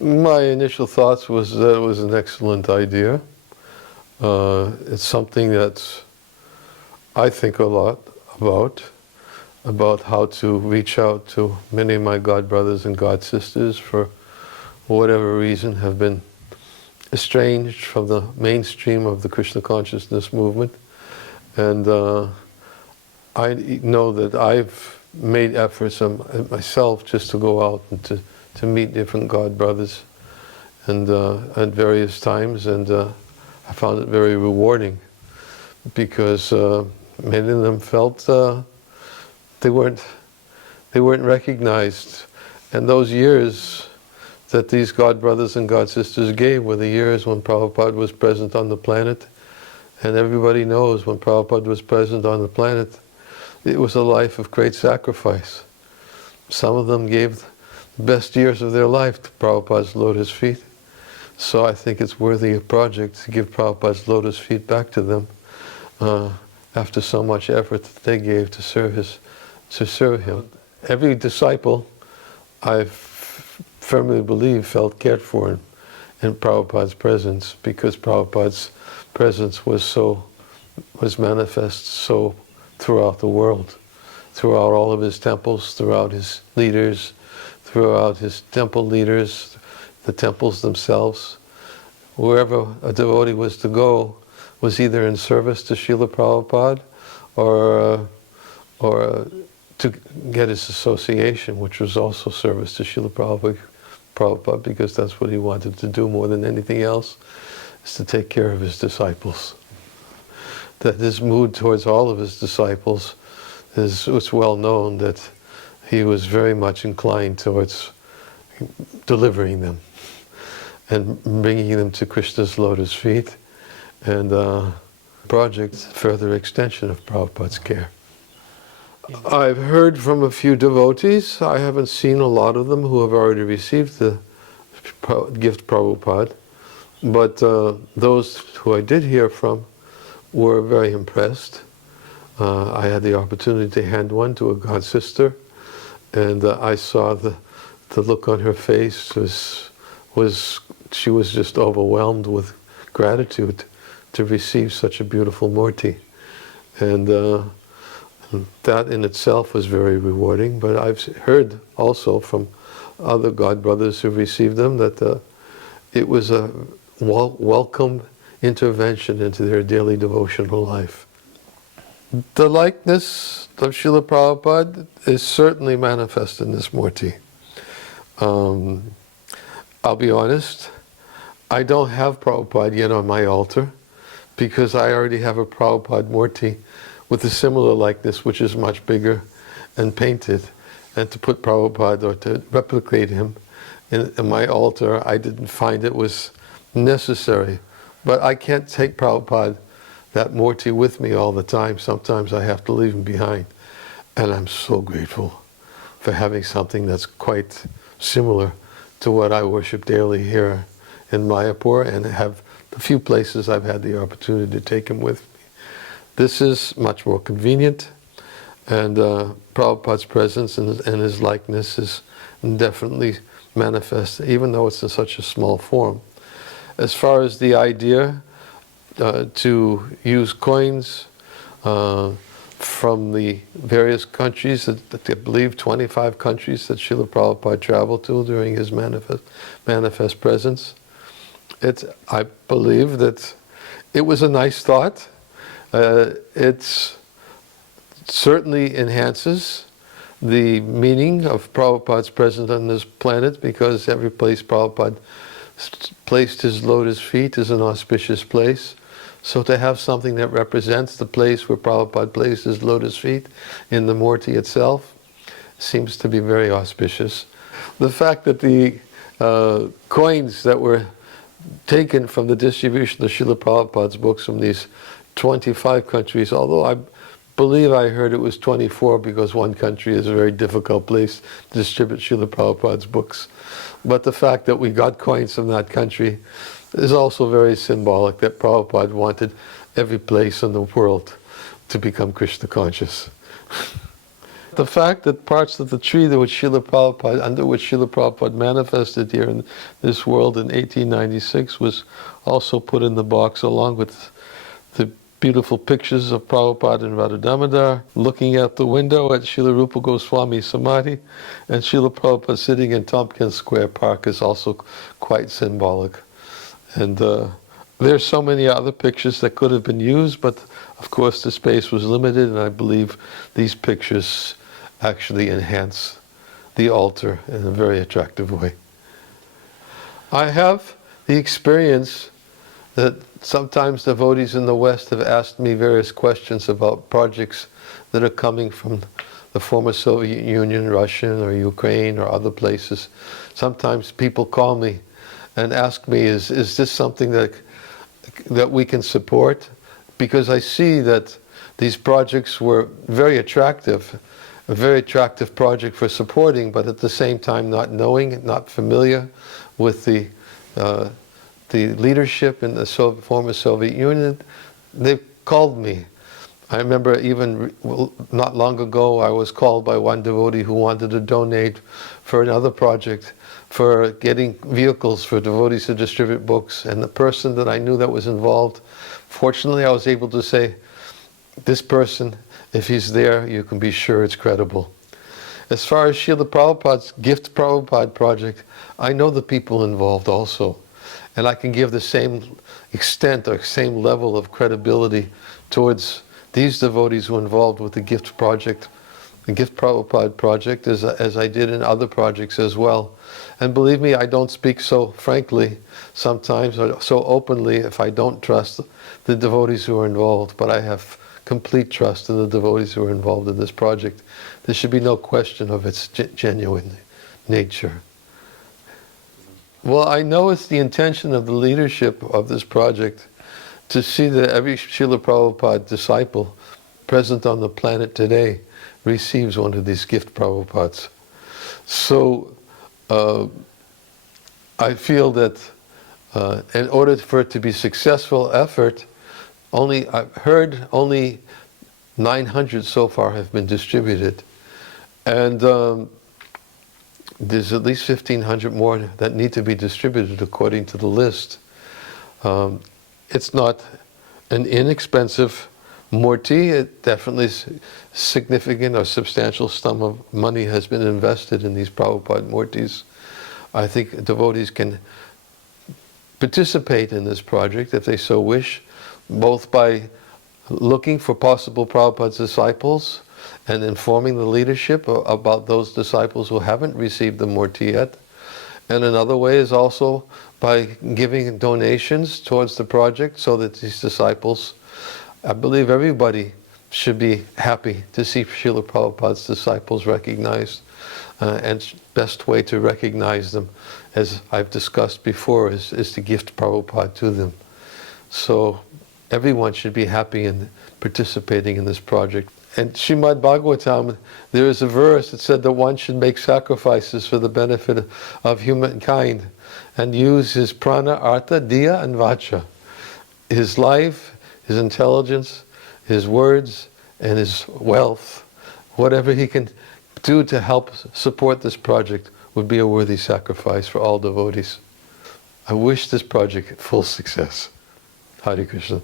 My initial thoughts was that it was an excellent idea. It's something that I think a lot about how to reach out to many of my God brothers and God sisters for whatever reason have been estranged from the mainstream of the Krishna consciousness movement. And I know that I've made efforts myself just to go out and to meet different God brothers and at various times, and I found it very rewarding because many of them felt they weren't recognized. And those years that these God brothers and God sisters gave were the years when Prabhupada was present on the planet. And everybody knows when Prabhupada was present on the planet, it was a life of great sacrifice. Some of them gave the best years of their life to Prabhupada's lotus feet. So I think it's worthy a project to give Prabhupada's lotus feet back to them after so much effort that they gave to serve him. Every disciple, I firmly believe, felt cared for in Prabhupada's presence, because Prabhupada's presence was manifest so throughout the world, throughout all of his temples, throughout his leaders, throughout his temple leaders, the temples themselves. Wherever a devotee was to go was either in service to Srila Prabhupada or to get his association, which was also service to Srila Prabhupada, because that's what he wanted to do more than anything else, is to take care of his disciples. That his mood towards all of his disciples it's well known that he was very much inclined towards delivering them and bringing them to Krishna's lotus feet, and project further extension of Prabhupada's care. I've heard from a few devotees. I haven't seen a lot of them who have already received the Gift Prabhupada, but those who I did hear from were very impressed. I had the opportunity to hand one to a God sister, and I saw the look on her face she was just overwhelmed with gratitude to receive such a beautiful murti, and that in itself was very rewarding. But I've heard also from other God brothers who received them that it was a welcome intervention into their daily devotional life. The likeness of Srila Prabhupada is certainly manifest in this murti. I'll be honest, I don't have Prabhupada yet on my altar, because I already have a Prabhupada murti with a similar likeness, which is much bigger and painted. And to put Prabhupada or to replicate him in my altar, I didn't find it was necessary. But I can't take Prabhupada, that murti, with me all the time. Sometimes I have to leave him behind. And I'm so grateful for having something that's quite similar to what I worship daily here in Mayapur, and have the few places I've had the opportunity to take him with me. This is much more convenient, and Prabhupada's presence and his likeness is definitely manifest, even though it's in such a small form. As far as the idea to use coins from the various countries, that I believe 25 countries that Srila Prabhupada traveled to during his manifest presence, I believe that it was a nice thought. It certainly enhances the meaning of Prabhupada's presence on this planet, because every place Prabhupada placed his lotus feet is an auspicious place. So to have something that represents the place where Prabhupada placed his lotus feet in the murti itself seems to be very auspicious. The fact that the coins that were taken from the distribution of Srila Prabhupada's books from these 25 countries, although I believe I heard it was 24, because one country is a very difficult place to distribute Srila Prabhupada's books. But the fact that we got coins from that country is also very symbolic, that Prabhupada wanted every place in the world to become Krishna conscious. The fact that parts of the tree that under which Srila Prabhupada manifested here in this world in 1896 was also put in the box along with the beautiful pictures of Prabhupada and Radha Damodar, looking out the window at Srila Rupa Goswami's Samadhi, and Srila Prabhupada sitting in Tompkins Square Park is also quite symbolic. And there's so many other pictures that could have been used, but of course the space was limited, and I believe these pictures actually enhance the altar in a very attractive way. I have the experience that sometimes devotees in the West have asked me various questions about projects that are coming from the former Soviet Union, Russia, or Ukraine, or other places. Sometimes people call me and ask me, is this something that we can support? Because I see that these projects were very attractive, a very attractive project for supporting, but at the same time not knowing, not familiar with the leadership in the former Soviet Union. They've called me. I remember even not long ago I was called by one devotee who wanted to donate for another project, for getting vehicles for devotees to distribute books. And the person that I knew that was involved, fortunately I was able to say, this person, if he's there, you can be sure it's credible. As far as Srila Prabhupada's Gift Prabhupada project, I know the people involved also. And I can give the same extent or same level of credibility towards these devotees who are involved with the Gift project, the Gift Prabhupada project, as I did in other projects as well. And believe me, I don't speak so frankly sometimes, or so openly, if I don't trust the devotees who are involved. But I have complete trust in the devotees who are involved in this project. There should be no question of its genuine nature. Well, I know it's the intention of the leadership of this project to see that every Srila Prabhupada disciple present on the planet today receives one of these Gift Prabhupads. So I feel that in order for it to be a successful effort, I've heard only 900 so far have been distributed. And there's at least 1,500 more that need to be distributed according to the list. It's not an inexpensive murti. It definitely is significant or substantial sum of money has been invested in these Prabhupada murtis. I think devotees can participate in this project if they so wish, both by looking for possible Prabhupada disciples and informing the leadership about those disciples who haven't received the murti yet. And another way is also by giving donations towards the project so that these disciples, I believe everybody should be happy to see Srila Prabhupada's disciples recognized. And best way to recognize them, as I've discussed before, is to gift Prabhupada to them. So everyone should be happy in participating in this project. And Srimad Bhagavatam, there is a verse that said that one should make sacrifices for the benefit of humankind and use his prana, artha, diya, and vacha. His life, his intelligence, his words, and his wealth, whatever he can do to help support this project would be a worthy sacrifice for all devotees. I wish this project full success. Hare Krishna.